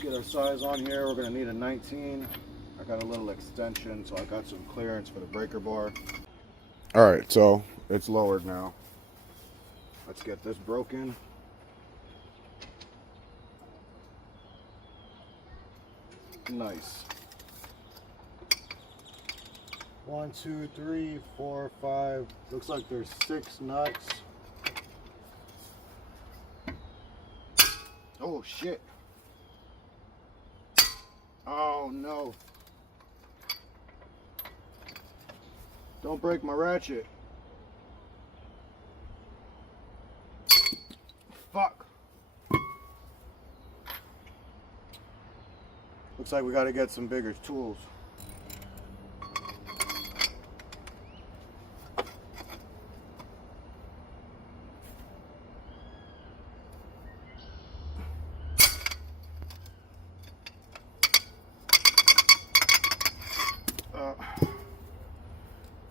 Let's get our size on here. We're gonna need a 19. I got a little extension, so I got some clearance for the breaker bar. All right, so it's lowered now. Let's get this broken. Nice. 1, 2, 3, 4, 5. Looks like there's 6 nuts. Oh shit. Oh no. Don't break my ratchet. Fuck. Looks like we got to get some bigger tools.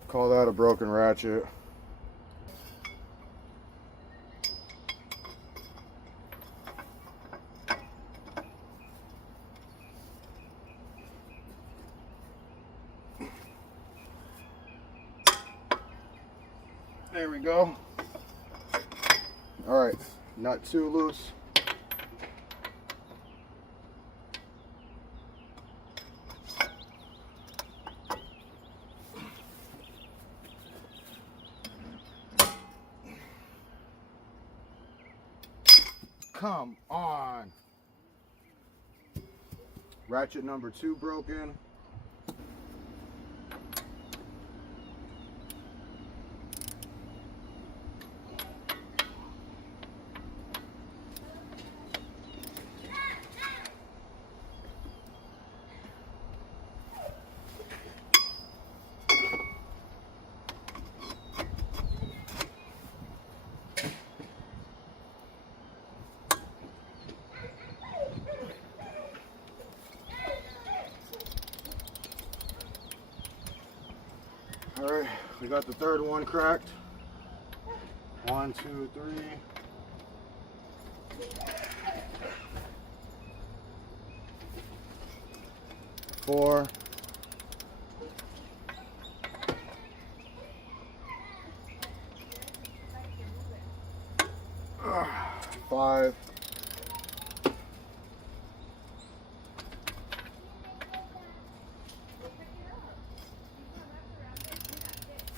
Call that a broken ratchet. There we go. All right, not too loose. Come on. Ratchet number 2 broken. All right, we got the third one cracked. 1, 2, 3. Four. 5.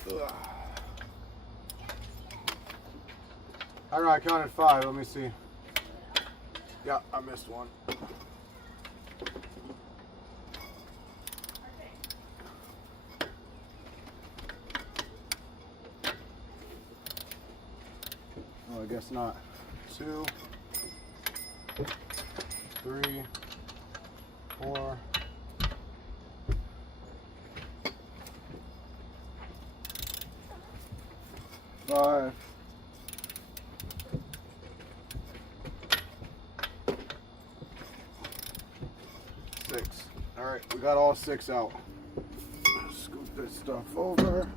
6. I don't know, I counted 5. Let me see. Yeah, I missed one. Oh, I guess not. 2, 3, 4. 5. 6. All right, we got all 6 out. Scoop this stuff over.